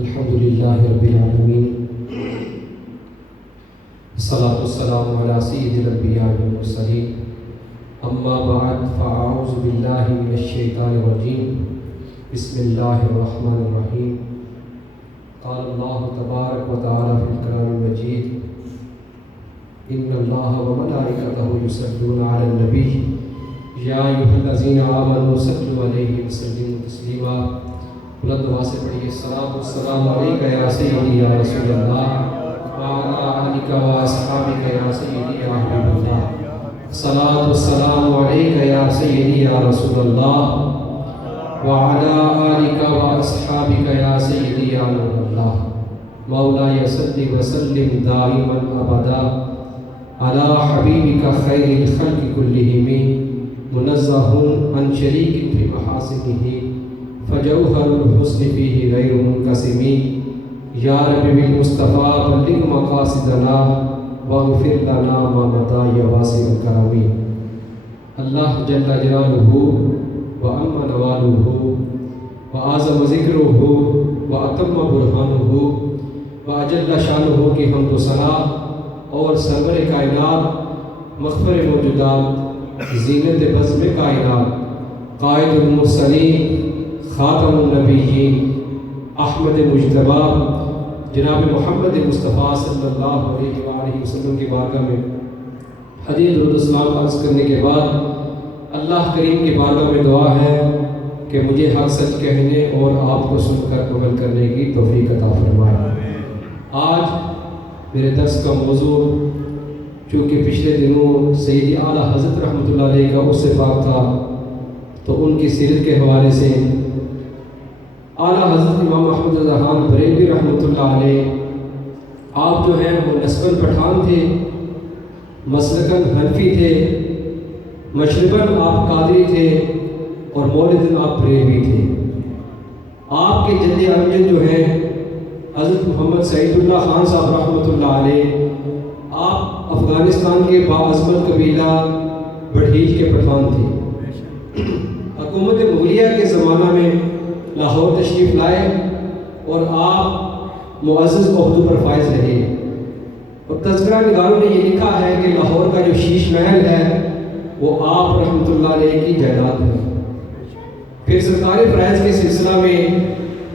الحمد للہ رب العالمین، الصلاۃ والسلام علی سید الانبیاء والمرسلین، اما بعد فاعوذ باللہ من الشیطان الرجیم، بسم اللہ الرحمن الرحیم۔ قال اللہ تبارک و تعالی فی الکلام المجید، ان اللہ وملائکتہ یصلون علی النبی یا ایھا الذین آمنوا صلوا علیہ وسلموا تسلیما۔ بلند آواز سے پڑھیے، الصلاۃ والسلام علیک یا سیدی یا رسول اللہ وعلی آلک و اصحابک یا سیدی یا حبیب اللہ۔ الصلاۃ والسلام علیک یا سیدی یا رسول اللہ وعلی آلک و اصحابک یا سیدی یا نور اللہ۔ مولاي صل وسلم دائما ابدا علی حبیبک خیر الخلق کلہم، منزہ عن شریک فی محاسنہ فجوہر الحسن فیہ غیر منقسم۔ یا رب بالمصطفیٰ بلغ مقاصدنا واغفر لنا ما مضی یا واسع الکرم۔ اللہ جل جلالہ وعم نوالہ وعظم ذکرہ واتم برہانہ واجل شانہ کی حمد و ثنا اور سرور کائنات، مغفر موجودات، زینت بزم کائنات، قائد المرسلین، خاتم النبیین، احمد مجتبیٰ جناب محمد مصطفیٰ صلی اللہ علیہ وآلہ وسلم کی بارگاہ میں حدیث درود السلام عرض کرنے کے بعد اللہ کریم کی بارگاہ میں دعا ہے کہ مجھے حق سچ کہنے اور آپ کو سن کر عمل کرنے کی توفیق عطا فرمائے۔ آج میرے درس کا موضوع چونکہ پچھلے دنوں سیدی اعلیٰ حضرت رحمۃ اللہ علیہ کا عرس پاک تھا، تو ان کی سیرت کے حوالے سے اعلیٰ حضرت امام احمد رضا خان بریلوی رحمۃ اللہ علیہ، آپ جو ہیں وہ نسباً پٹھان تھے، مسلکاً حنفی تھے، مشرباً آپ قادری تھے اور مولداً آپ بریلوی تھے۔ آپ کے جد امجد جو ہیں حضرت محمد سعید اللہ خان صاحب رحمۃ اللہ علیہ، آپ افغانستان کے باعظمت قبیلہ بڑھیج کے پٹھان تھے۔ حکومت مغلیہ کے زمانہ میں لاہور تشریف لائے اور آپ معزز عہدوں پر فائز رہے، اور تذکرہ نگاروں نے یہ لکھا ہے کہ لاہور کا جو شیش محل ہے وہ آپ رحمۃ اللہ علیہ کی جائیداد ہے۔ پھر سرکار فرائض کے سلسلہ میں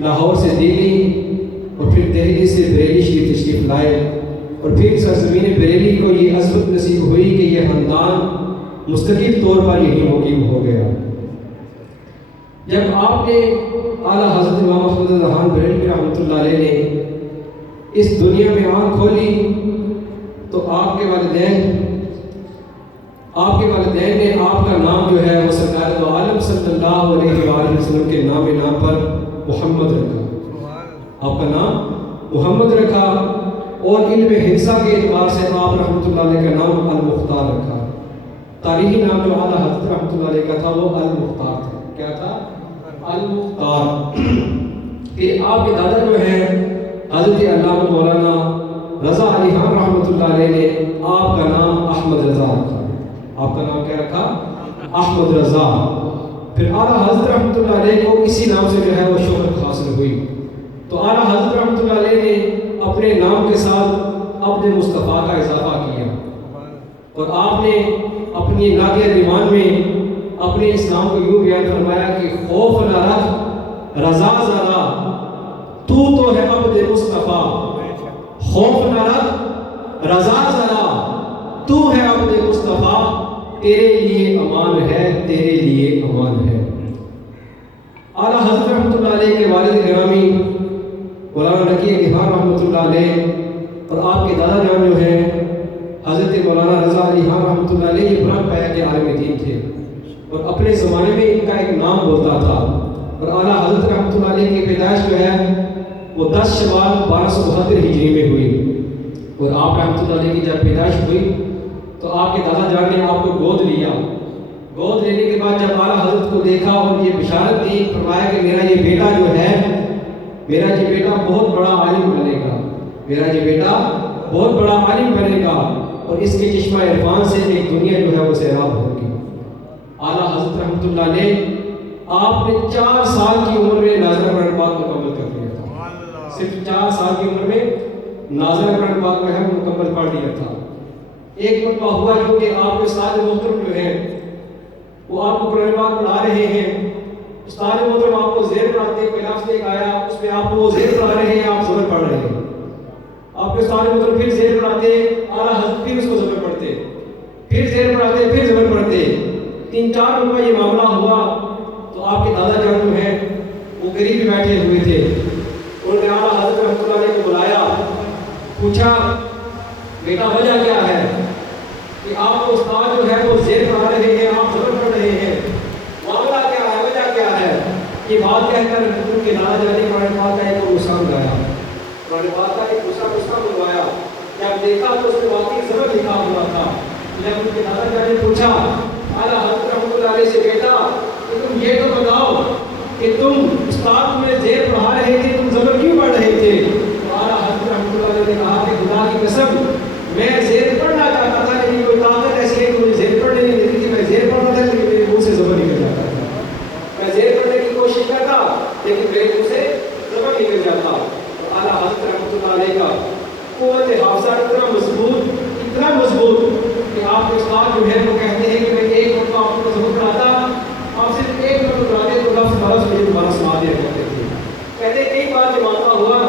لاہور سے دہلی اور پھر دہلی سے بریلی شریف تشریف لائے، اور پھر سرزمین بریلی کو یہ عظمت نصیب ہوئی کہ یہ خاندان مستقل طور پر یہی مقیم ہو گیا۔ جب آپ نے اعلیٰ حضرت امام احمد رضا خان بریلوی رحمۃ اللہ علیہ نے اس دنیا میں آنکھ کھولی تو آپ کے والدین نے آپ کا نام جو ہے وہ سرکار دو عالم صلی اللہ علیہ وآلہ وسلم کے نام پر محمد رکھا۔ آپ کا نام محمد رکھا، اور علم حفظہ کے اعتبار سے آپ رحمۃ اللہ علیہ کا نام المختار رکھا۔ تاریخی نام جو اعلیٰ حضرت رحمۃ اللہ علیہ کا تھا وہ المختار تھا۔ کیا تھا؟ المختار۔ کہ آپ کے دادا جو ہیں حضرت علامہ مولانا رضا علی خان رحمۃ اللہ علیہ نے آپ کا نام احمد رضا رکھا۔ آپ کا نام کیا رکھا؟ احمد رضا۔ پھر اعلیٰ حضرت رحمۃ اللہ علیہ کو اسی نام سے جو ہے وہ شہرت حاصل ہوئی، تو اعلیٰ حضرت رحمۃ اللہ علیہ نے اپنے نام کے ساتھ عبد مصطفیٰ کا اضافہ کیا، اور آپ نے اپنی ناقیہ دیوان میں اپنے اس نام کو یوں بیان فرمایا کہ خوف نہ رکھ رضا ذرا، تو ہے عبد مصطفیٰ۔ خوف نہ رکھ رضا ذرا، تو ہے عبد مصطفیٰ، تیرے لیے امان ہے، تیرے لیے امان ہے۔ اعلیٰ حضرت رحمۃ اللہ علیہ کے والد گرامی مولانا نقی علی خان رحمۃ اللہ علیہ اور آپ کے دادا جان جو ہیں حضرت مولانا رضا علی خان رحمۃ اللہ علیہ، یہ برہم پایا کے عالم دین تھے، اور اپنے زمانے میں ان کا ایک نام بولتا تھا۔ اور اعلیٰ حضرت رحمۃ اللہ علیہ کی پیدائش جو ہے وہ 10 شوال 1272 ہجری میں ہوئی، اور آپ رحمۃ اللہ علیہ کی جب پیدائش ہوئی تو آپ کے دادا جان نے آپ کو گود لیا۔ گود لینے کے بعد جب اعلیٰ حضرت کو دیکھا اور یہ بشارت دی، فرمایا کہ میرا یہ بیٹا جو ہے، میرا یہ بیٹا بہت بڑا عالم بنے گا، میرا یہ بیٹا بہت بڑا عالم بنے گا، اور اس کے چشمہ عرفان سے ایک دنیا جو ہے وہ سیراب ہوگی۔ اعلیٰ حضرت رحمۃ اللہ علیہ آپ نے 4 سال کی عمر میں ناظرہ قرآن پاک مکمل کر دیا تھا۔ صرف 4 سال کی عمر میں نازل قرآن پاک میں ہے وہ مکمل پڑھ لیا تھا۔ ایک مرتبہ ہوا جو کہ آپ کے استاد محترم جو ہیں وہ آپ کو قرآن پاک پڑھا رہے ہیں، استاد محترم آپ کو زیر پڑھاتے ہیں، کوئی لفظ ایک آیا اس میں آپ کو زیر پڑھا رہے ہیں، آپ زبر پڑھ رہے ہیں، آپ کے استاد محترم پھر زیر پڑھاتے، اعلیٰ حضرت پھر اس کو زبر پڑھتے، پھر زیر پڑھاتے، پھر زبر پڑھتے، 3-4 مرتبہ یہ معاملہ ہوا تو آپ کے دادا جان جو ہیں وہ قریب بیٹھے ہوئے تھے، انہوں نے اعلیٰ حضرت رحمۃ اللہ علیہ کو بلایا، پوچھا بیٹا وجہ کیا ہے کہ آپ کو استاد جو ہے وہ زیر پڑھا رہے ہیں، آپ زبر پڑھ رہے ہیں، معاملہ کیا ہے، وجہ کیا ہے؟ یہ بات کہہ کر ان کے دادا جان نے قرآن پاک کا ایک غصہ منگایا، قرآن پاک کا ایک غصہ منگوایا، جب دیکھا تو اس میں واقعی زبر لکھا ہوا تھا۔ جب ان کے دادا جان نے پوچھا اعلیٰ حضرت رحمۃ اللہ علیہ سے بیٹا کہ تم یہ تو بتاؤ کہ تم استاد میں زیر پڑھا رہے تھے، تم زبر کیوں پڑھ رہے تھے؟ تو اعلیٰ حضرت رحمۃ اللہ علیہ نے کہا کہ خدا کی قسم میں زیر پڑھنا چاہتا تھا لیکن کوئی طاقت ایسی ہے کہ مجھے زیر پڑھنے نہیں دیتی تھی، میں زیر پڑھتا تھا لیکن میرے منہ سے زبر نکل جاتا تھا، میں زیر پڑھنے کی کوشش کرتا لیکن میرے منہ سے زبر نکل جاتا۔ تو اعلیٰ حضرت رحمۃ اللہ علیہ کا قوت حافظہ اتنا مضبوط کہ آپ کے استاد جو ہے وہ کہتے ہیں کہ میں ایک مرتبہ آپ کو زبر پڑھاتا، آپ صرف ایک مرتبہ پڑھاتے تو لفظ برس مجھے دوبارہ سنا دیا کرتے تھے۔ کہتے ہیں کئی بار جب معاملہ ہوا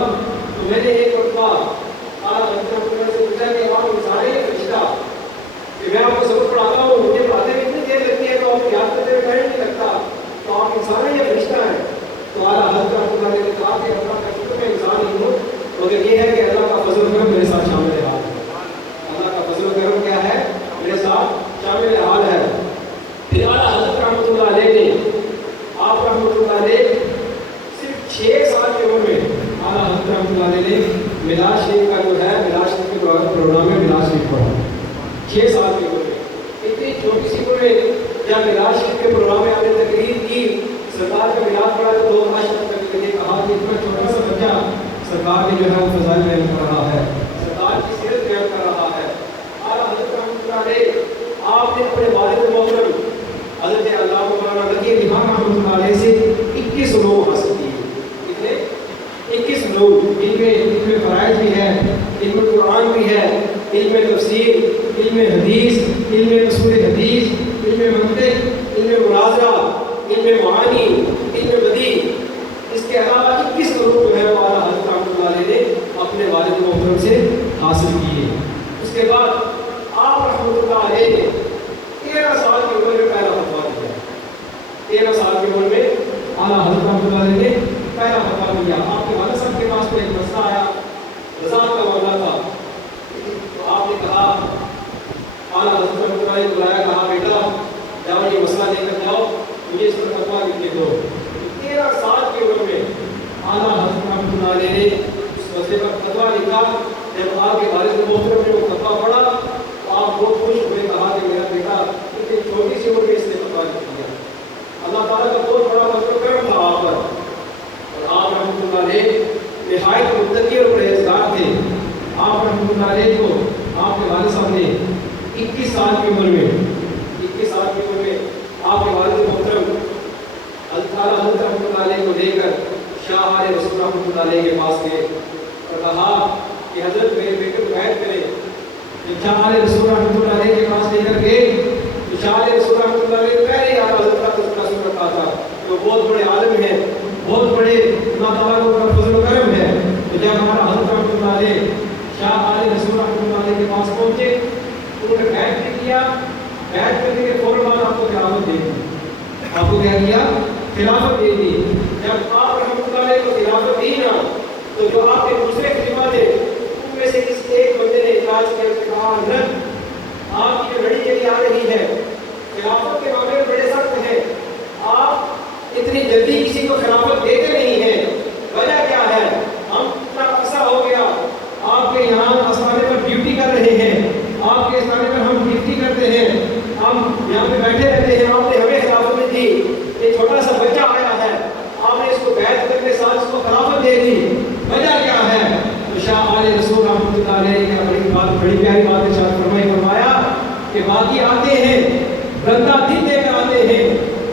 تو میں نے ایک مرتبہ اعلیٰ حضرت رحمۃ اللہ سے پوچھا کہ آپ انسان ہے فرشتہ کہ میں آپ کو زبر پڑھاتا ہوں، مجھے پڑھاتے میں اتنی دیر لگتی ہے تو آپ یاد کرتے ہوئے ٹائم نہیں لگتا، تو آپ انسان ہیں یا فرشتہ ہیں؟ تو اعلیٰ حضرت رحمۃ اللہ نے کہا کہ اللہ کا شکر میں انسان ہی ہوں، مگر یہ ہے کہ اللہ کا فضل و کرم میرے ساتھ شامل حال ہے، اللہ کا فضل و کرم کیا ہے میرے ساتھ شامل حال ہے۔ پھر اعلیٰ حضرت رحمۃ اللہ علیہ نے آپ رحمۃ اللہ علیہ صرف 6 سال کی عمر میں اعلیٰ حضرت رحمۃ اللہ علیہ نے میلاد شریف کا جو ہے میلاد شریف کے پروگرام میں میلاد شریف پڑھا، 6 سال کی عمر میں، اتنی چھوٹی سی عمر میں جب میلاد شریف کے پروگرام میں آپ نے تقریر کی، سرکار کا میلاد پڑھا تو 2 اشرف تک نے کہا کہ اتنا چھوٹا سا بچہ سرکار کے جو ہے وہ فضائل بیان کر رہا ہے، سرکار کی سیرت بیان کر رہا ہے۔ اعلیٰ حضرت رحمۃ اللہ علیہ آپ نے اپنے والد محترم حضرت علامہ مولانا لکی علی خان رحمۃ اللہ علیہ سے 21 علوم حاصل کیے، کتنے؟ 21 علوم، علم فرائض بھی ہے، علم قرآن بھی ہے، علم تفسیر، علم حدیث، علم اصول حدیث، علم منطق، علم مناظرہ، علم معانی، علم بدیع، اس کے علاوہ 21 علوم جو ہے وہ اعلیٰ حضرت رحمۃ اللہ علیہ نے اپنے والد محترم سے حاصل کیے۔ اس کے بعد آپ رحمۃ اللہ علیہ نے 13 سال کی عمر میں پہلا فتویٰ دیا، 13 سال کی عمر میں اعلیٰ حضرت رحمۃ اللہ علیہ نے پہلا فتویٰ دیا۔ آپ کے والد صاحب کے پاس میں ایک مسئلہ آیا، رضاعت کا معاملہ تھا، تو آپ نے کہا اعلیٰ حضرت رحمۃ اللہ علیہ بلایا، کہا بیٹا جاؤ یہ مسئلہ لے کر جاؤ، مجھے اس پر فتویٰ لکھ کے دو۔ 13 سال کی عمر میں اعلیٰ حضرت رحمۃ اللہ علیہ نے اس مسئلے پر فتویٰ لکھا۔ جب آپ کے والد محترم نے وہ فتویٰ پڑھا تو آپ بہت خوش ہوئے، کہا کہ میرا بیٹا اتنی چھوٹی سی عمر میں اس نے فتویٰ لکھ دیا، اللہ تعالیٰ کا بہت بڑا فضل و کرم تھا آپ پر۔ اور آپ رحمۃ اللہ علیہ نہایت متقی اور پرہیزگار تھے۔ آپ رحمۃ اللہ علیہ کو آپ کے والد صاحب نے 21 سال کی عمر میں آپ کے والد محترم حضرت رحمۃ اللہ علیہ کو لے کر شاہ علیہ رسول رحمۃ اللہ علیہ کے پاس گئے اور کہا کہ حضرت میرے بیٹے کو بیعت کریں۔ جب شاہ علیہ رسول رحمۃ اللہ علیہ کے پاس لے کر گئے تو شاہ علیہ رسول رحمۃ اللہ علیہ پہلے آپ حضرت کا تذکرہ سن رکھا تھا کہ وہ بہت بڑے عالم ہیں، بہت بڑے اللہ تعالیٰ کو کا فضل و کرم ہے۔ تو جب ہمارا حضرت رحمۃ اللہ علیہ شاہ علیہ رسول رحمۃ اللہ علیہ کے پاس پہنچے، انہوں نے بیعت بھی کیا، بیعت کرنے کے فوراً بعد آپ کو خلافت دے دی، آپ کو کیا دیا؟ خلافت دے دی۔ جب آپ رحمۃ اللہ علیہ کو خلافت دی نا تو جو آپ کے دوسرے خلیفہ تھے ان میں سے کسی ایک بندے نے اعتراض کیا کہ کہا حضرت آپ کی جو لڑی چلی آ رہی ہے خلافت کے معاملے میں بڑے سخت ہیں، آپ اتنی جلدی کسی کو خلافت دیتے نہیں ہیں، وجہ کیا ہے؟ ہم اتنا عرصہ ہو گیا آپ کے یہاں آستانے پر ڈیوٹی کر رہے ہیں، آپ کے آستانے پر ہم ڈیوٹی کرتے ہیں، ہم یہاں پہ بیٹھے رہتے ہیں، آپ نے ہمیں خلافت دی، ایک چھوٹا سا بچہ آیا ہے آپ نے اس کو بیعت کرنے کے ساتھ اس کو خلافت دے دی، وجہ کیا ہے؟ تو شاہ علیہ رسول رحمۃ اللہ علیہ نے بڑی پیاری بات ارشاد فرمایا کہ باقی آتے ہیں گندا دل لے کر آتے ہیں،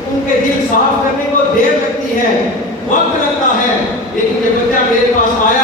ان کے دل صاف کرنے کو دیر لگتی ہے، وقت لگتا ہے، لیکن یہ بچہ میرے پاس آیا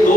2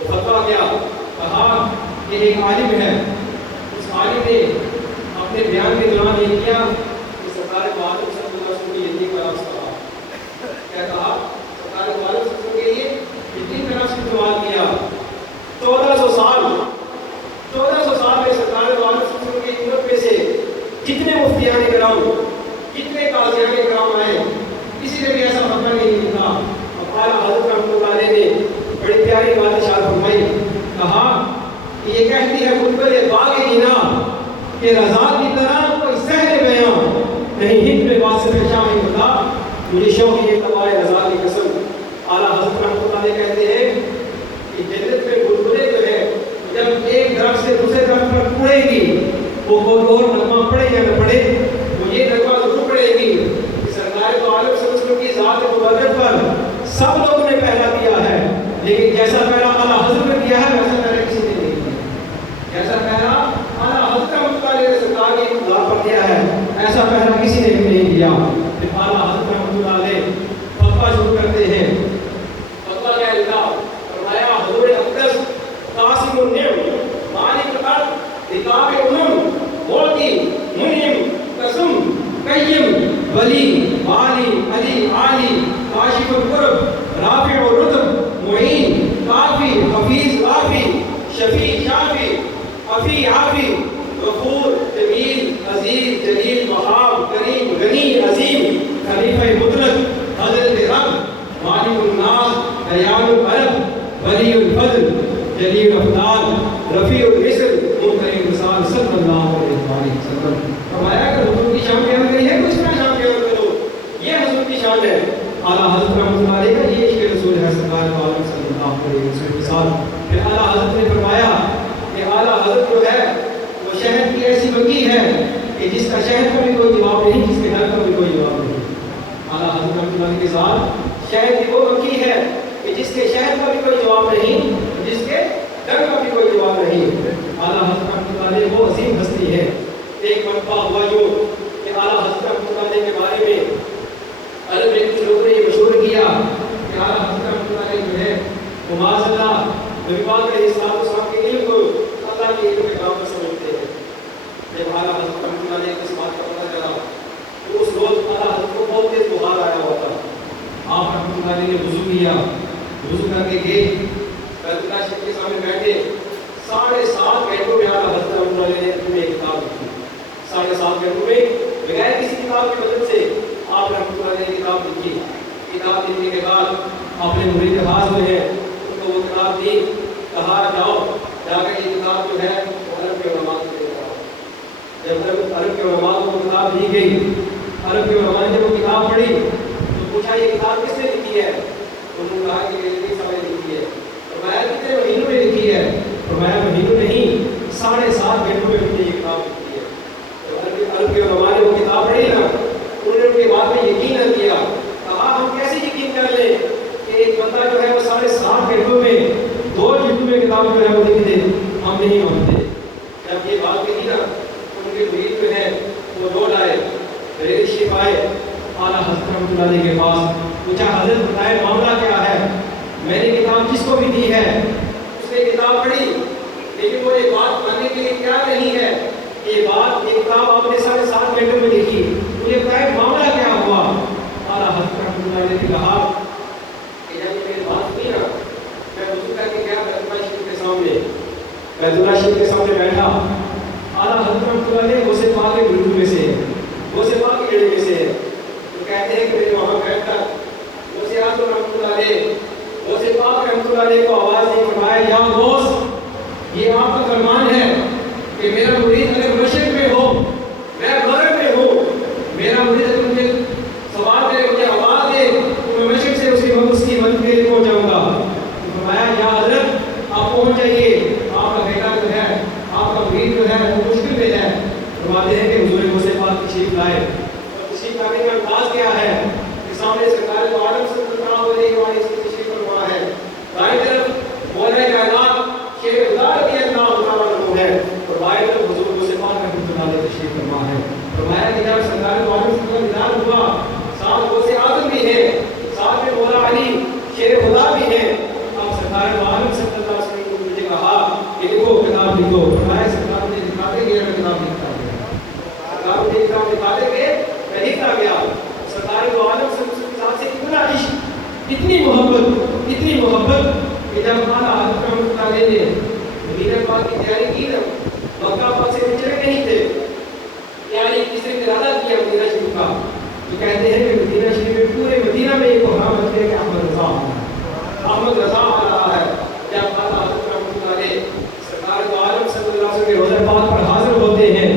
وہ فتویٰ کیا کہا کہ ایک عالم ہے، اس عالم نے اپنے بیان کے دوران یہ کیا کہ سرکار عالم صلی اللہ علیہ وسلم کی یتیم کا لفظ کہا. کیا کہا؟ سرکار عالم صلی اللہ علیہ وسلم کے لیے یتیم کا لفظ استعمال کیا. 1400 سال میں سرکار عالم صلی اللہ علیہ وسلم کی امت میں سے جتنے مفتیان کرام، جتنے قاضیان کرام آئے، کسی نے بھی ایسا فتویٰ نہیں لکھا. اور اعلیٰ حضرت رحمۃ اللہ علیہ نے بڑی پیاری بات ارشاد فرمائی. کہا کہ یہ کہتی ہے گلبن باغ جنا کہ رضا کی طرح کوئی سحر بیاں نہیں، ہند میں واسف شاہ ہوتا مجھے شوق یہ طوائے رضا کی قسم. اعلیٰ حضرت رحمۃ اللہ علیہ کہتے ہیں کہ جنت میں بلبلیں جو ہے جب ایک درخت سے دوسرے درخت پر اڑے گی، وہ کوئی اور نغمہ پڑے یا نہ پڑے، وہ یہ نغمہ ضرور پڑے گی کہ سرکار تو عالم صلی اللہ علیہ وسلم کی ذات مبارک پر سب لوگوں نے پہلا کیا ہے، لیکن جیسا پہلا اعلیٰ حضرت نے کیا ہے ویسا پہلا کسی نے نہیں کیا. جیسا پہلا اعلیٰ حضرت رحمۃ اللہ علیہ سرکار کی ذات پر کیا ہے ایسا پہلا کسی نے بھی نہیں کیا. پھر اعلیٰ حضرت رحمۃ اللہ علیہ فتویٰ شروع کرتے ہیں. فتویٰ کیا لکھا؟ فرمایا حضور اقدس قاسم النعم مالک الارض رکاب امم موتی منعم قسم قیم ولی والی علی عالی کاشف القرب رافع الرتب معین کافی حفیظ عافی شفیع شافی عفی عافی غفور جمیل عزیز جلیل وہاب کریم غنی عظیم خلیفہ مطلق حضرت رب مالک الناس دیان العرب ولی الفضل جلیل افضال رفیع المثل منکرم مثال صلی اللہ علیہ وسلم. فرمایا کہ حضور کی شان بیان کری ہے، کچھ نہ شان بیان کرو، یہ حضور کی شان ہے. اعلیٰ حضرت رحمۃ اللہ علیہ کا یہ عشق رسول ہے سرکار عالم صلی اللہ علیہ وسلم. پھر اعلیٰ حضرت نے فرمایا کہ اعلیٰ حضرت جو ہے وہ شہد کی ایسی بگی ہے کہ جس کا شہد کا بھی کوئی جواب نہیں، جس کے ڈر کا بھی کوئی جواب نہیں. اعلیٰ حضرت رحمۃ اللہ علیہ کے ساتھ شہد کی وہ بگی ہے کہ جس کے شہد کا بھی کوئی جواب نہیں، جس کے ڈر کا بھی کوئی جواب نہیں. اعلیٰ حضرت رحمۃ اللہ علیہ وہ عظیم ہستی ہے. ایک مرتبہ ہوا جو کہ اعلیٰ حضرت رحمۃ اللہ علیہ کے بارے میں عرب میں کچھ لوگوں نے یہ مشہور کیا کہ اعلیٰ حضرت رحمۃ اللہ علیہ جو ہے وہ معاذ اللہ نبی پاک علیہ السلام کے علم کو اللہ کے علم کے کام پر سمجھتے ہیں. جب اعلیٰ حضرت رحمۃ اللہ علیہ کو اس بات کا پتہ چلا تو اس روز اعلیٰ حضرت کو بہت تیز بخار آیا ہوا تھا. آپ رحمۃ اللہ علیہ نے وضو کیا، وضو کر کے گئے بیت اللہ شریف کے سامنے بیٹھے. 7.5 گھنٹوں میں اعلیٰ حضرت رحمۃ اللہ علیہ نے اپنی ایک کتاب لکھی. 7.5 گھنٹوں میں بغیر کسی کتاب کی مدد سے آپ رحمۃ اللہ علیہ نے کتاب لکھی. کتاب لکھنے کے بعد اپنے مرید خاص ہوئے ہیں ان کو وہ کتاب دی. کہا جاؤ جا کر یہ کتاب جو ہے وہ عرب کے علماء کو دے کر آؤ. جب عرب کے علماء کو وہ کتاب دی گئی، عرب کے علماء نے جب وہ کتاب پڑھی تو پوچھا یہ کتاب کس نے لکھی ہے؟ انہوں نے کہا کہ یہ صاحب نے لکھی ہے. فرمایا کتنے مہینوں میں لکھی ہے؟ فرمایا مہینوں نہیں 7.5 گھنٹوں میں بھی یہ کتاب لکھی ہے. عرب کے علماء نے وہ کتاب پڑھی نا، انہوں نے ان کی بات میں یقین نہ کیا. کہا ہم کیسے یقین کر لیں کہ ایک بندہ جو ہے وہ 7.5 گھنٹوں میں 2 جلدوں میں کتاب جو ہے وہ لکھ دے؟ ہم نہیں مانتے. جب یہ بات کہی نا ان کے مرید جو ہے وہ لوٹ آئے، میرے شریف آئے اعلیٰ حضرت رحمۃ اللہ علیہ کے پاس. پوچھا حضرت بتائے معاملہ کیا ہے؟ میں نے کتاب جس کو بھی دی ہے اس نے کتاب پڑھی لیکن وہ یہ بات ماننے کے لیے کیا نہیں ہے. یہ بات یہ کتاب آپ نے 7.5 گھنٹوں میں لکھی، مجھے بتائے معاملہ کیا ہوا؟ اعلیٰ حضرت رحمۃ اللہ علیہ نے کہا کہ جب میری بات کی نا میں وضو کر کے گیا بیت اللہ شریف کے سامنے، بیت اللہ شریف کے سامنے بیٹھا. اعلیٰ حضرت رحمۃ اللہ علیہ وہ سے پاک کے گروہ میں سے وہ سے پاک کے جڑے میں سے تو کہتے ہیں کہ میں وہاں بیٹھ کر وہ سے اعظم رحمۃ اللہ علیہ وہ سے پاک رحمۃ اللہ علیہ کو آواز دی. فرمایا یا دوست یہ آپ کا فرمان ہے کہ میرا مرید اگر مشرق میں ہو میں مغرب میں ہوں، میرا مرید اگر مجھے سوال کرے مجھے آواز دے تو میں مشرق سے اس کی مدد کے لیے پہنچ جاؤں گا. فرمایا یا حضرت آپ پہنچ جائیے، آپ کا بیٹا جو ہے آپ کا مرید جو ہے وہ مشکل میں ہے. فرماتے ہیں کہ حضور غوث پاک تشریف لائے اور تشریف لانے کا انداز کیا ہے کہ سامنے سرکار عالم صلی اللہ علیہ وسلم تشریف فرما ہے. دائیں طرف مولا کائنات اتنی محبت کہ جب اعلیٰ حضرت رحمۃ اللہ علیہ نے مدینہ پاک کی تیاری کی نا، مکہ پاک سے بچے نہیں تھے، یعنی کس نے ارادہ کیا مدینہ شریف کا، تو کہتے ہیں کہ مدینہ شریف میں پورے مدینہ میں ایک پروگرام بچ گیا کہ احمد رضا آ رہا ہے۔ جب اعلیٰ حضرت رحمۃ اللہ علیہ سرکار دو عالم صلی اللہ علیہ وسلم کے روضہ پاک پر حاضر ہوتے ہیں،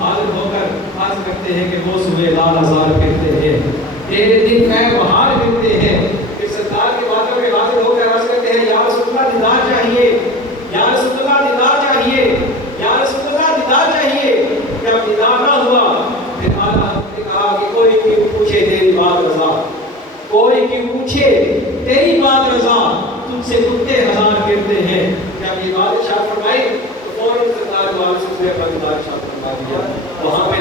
حاضر ہو کر عرض کرتے ہیں کہ وہ صبح لال ہزار پھرتے ہیں، تیرے دن خیر بہار پھرتے ہیں، پھر سرکار کے باتوں میں حاضر ہو کر عرض کرتے ہیں یا رسول اللہ دیدار چاہیے، یا رسول اللہ دیدار چاہیے، یا رسول اللہ دیدار چاہیے۔ جب دیدار نہ ہوا پھر اعلیٰ حضرت نے کہا کہ کوئی کیوں پوچھے تیری بات رضا، کوئی کیوں پوچھے تیری بات رضا، تم سے کتے ہزار پھرتے ہیں۔ جب یہ بات ارشاد فرمائی تو فوراً سرکار کو آپ سے بندار ارشاد فرما دیا۔ وہاں پہ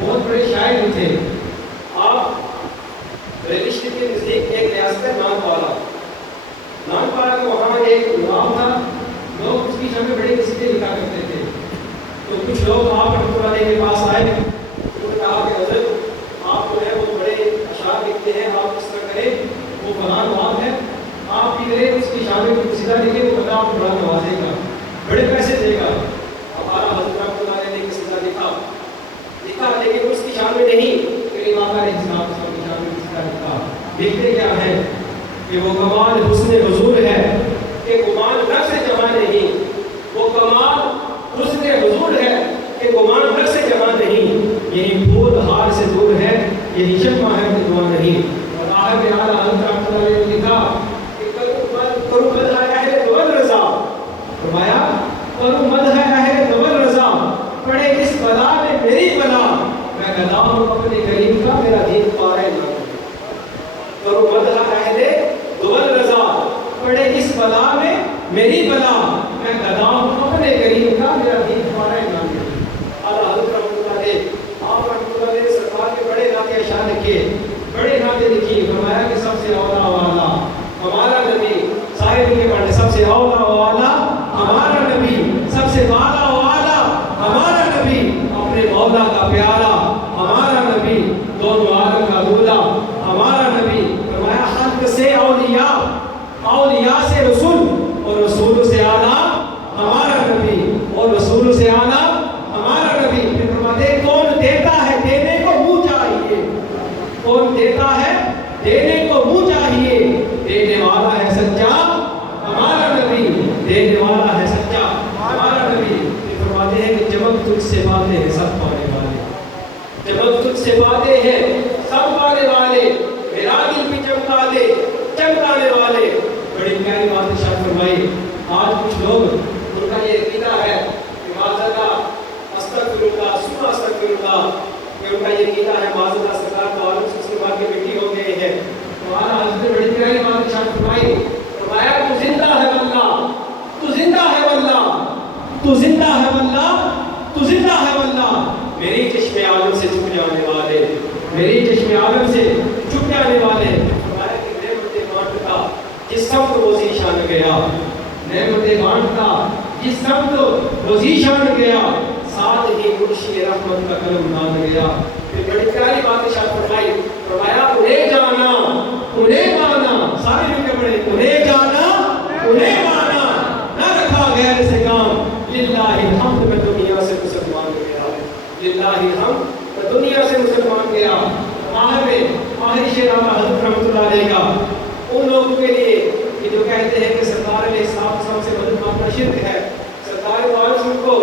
بہت بڑے شاعر بھی تھے۔ آپ ریلسٹک کے نزدیک ایک ریاست ہے نانپارا، نانپارا کا وہاں ایک نظام تھا، لوگ اس کی شان میں بڑے قصیدے لکھا کرتے تھے۔ تو کچھ لوگ آپ رحمۃ اللہ علیہ کے پاس آئے، انہوں نے کہا کہ حضرت آپ جو ہے وہ بڑے اشعار لکھتے ہیں، آپ اس طرح کریں، وہ فلاں بات ہے، آپ کی کریں اس کی شان میں کوئی قصیدہ لکھیں، وہ بندہ آپ کو بڑا نوازے گا، بڑے پیسے دے گا۔ اب اعلیٰ حضرت رحمۃ اللہ علیہ نے قصیدہ لکھا لیکن اس کی شان میں نہیں، میرے آقا علیہ السلام کی شان میں قصیدہ لکھا۔ لکھتے کیا ہے کہ وہ کمال حسن حضور ہے کہ گمان نفس سے جمع نہیں، وہ کمال حسن حضور ہے کہ گمان نفس سے جمع نہیں، یہی پھول ہار سے دور ہے، یہی شمع ہے دعا نہیں۔ اور آگے اعلیٰ حضرت رحمۃ اللہ علیہ نے لکھا کہ کرو مدح اہل دول رضا، فرمایا کرو مدح اہل دول رضا، پڑے اس بلا میں میری بلا، میں گدا ہوں اپنے کریم کا، میرا دین پارے نہ کرو مدح اہل دول رضا، پڑے اس بلا میں میری بلا، میں گدا ہوں اپنے کریم کا، میرا دین پارے نہ اعلیٰ حضرت رحمۃ اللہ علیہ، آپ رحمۃ اللہ علیہ سرکار کے بڑے نعتیں اشعار لکھے، بڑے نعتیں لکھی، فرمایا کہ سب سے اولا والا ہمارا نبی، سارے لکھے پڑھے، سب سے اولا والا ہمارا نبی، سب سے والا والا ہمارا نبی، اپنے مولا کا پیارا ہمارا نبی، دونوں عالم کا دولا ہمارا نبی۔ فرمایا خلق سے اولیاء، اولیاء سے رسول، اور رسول سے اعلیٰ ہمارا نبی، اور رسول سے اعلیٰ ہمارا نبی۔ پھر فرماتے کون دیتا ہے دینے کو منہ چاہیے، کون دیتا ہے دینے کو منہ چاہیے، دینے والا ہے سچا ہمارا نبی، دینے والا ہے سچا ہمارا نبی۔ پھر فرماتے ہیں کہ چمک تجھ سے باتیں ہیں سب پانے والے، چمک تجھ سے باتیں ہیں سب پانے والے، میرا دل بھی چمکا دے چمکانے والے۔ بڑی پیاری بات ارشاد فرمائی۔ آج کچھ لوگ ان کا یہ عقیدہ ہے کہ معذاللہ استغفر اللہ ثم استغفر اللہ، کہ ان کا یہ عقیدہ ہے معذاللہ سرکار تو عالم سے اس کے بعد کے مٹی ہو گئے ہیں۔ تو اعلیٰ حضرت نے بڑی پیاری بات ارشاد فرمائی، فرمایا تو زندہ ہے واللہ، تو زندہ ہے واللہ، تو زندہ ہے واللہ، تو زندہ ہے واللہ، میری چشم عالم سے چھپ جانے والے، میری چشم عالم سے چھپ جانے والے۔ فرمایا کہ نعمت بانٹتا جس سمت وہ ذیشان گیا، نعمت بانٹتا جس سمت وہ ذیشان گیا، ساتھ ہی مرشد رحمت کا قلم نام گیا۔ پھر بڑی پیاری بات ارشاد فرمائی، فرمایا انہیں جانا انہیں مانا، سارے مل کے پڑھے، انہیں جانا انہیں مانا، نہ رکھا غیر سے کام، للہ الحمد میں دنیا سے مسلمان گیا، للہ الحمد میں دنیا سے مسلمان گیا۔ آخری شعر اعلیٰ حضرت رحمۃ اللہ علیہ کا ان لوگوں کے لیے کہ جو کہتے ہیں کہ سرکار علیہ السلام سے مدد مانگنا شرک ہے، سرکار والوں کو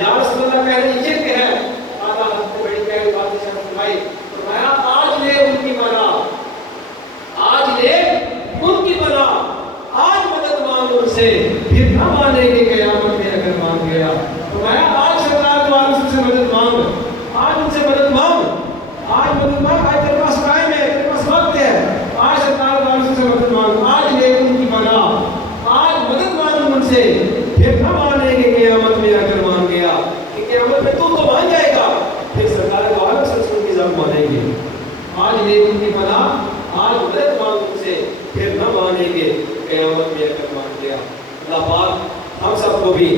یا رسول اللہ کہنا یہ شرک ہے۔ اعلیٰ حضرت نے بڑی پیاری بات ارشاد فرمائی، فرمایا آج لے ان کی بلا، آج لے ان کی بلا، آج مدد مانگ ان سے، پھر نہ مانیں گے قیامت میں اگر مان گیا۔ فرمایا آج سرکار والوں سے مدد مانگ، آج ان سے مدد مانگ، آج مدد مانگ، آج تیرے پاس ٹائم ہے، تیرے پاس وقت ہے، آج سرکار والوں سے مدد مانگ، آج لے ان کی بلا، آج مدد مانگ ان سے، پھر نہ مانیں گے قیامت میں اگر مان گیا، کہ قیامت میں تو مان جائے گا، پھر سرکار والوں سے کی ضرور مانیں گے۔ آج لے ان کی بلا، سے پھر نہ مانیں گے قیامت میں اگر مان لیا۔ اللہ پاک ہم سب کو بھی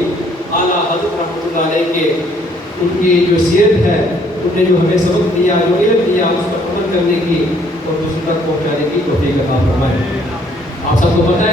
اعلیٰ حضرت رحمۃ اللہ علیہ کے ان کی جو سیرت ہے، انہوں نے جو ہمیں سبق دیا، جو علم دیا، اس پر عمل کرنے کی اور دوسروں تک پہنچانے کی توفیق عطا فرمائے۔ آپ سب کو پتہ ہے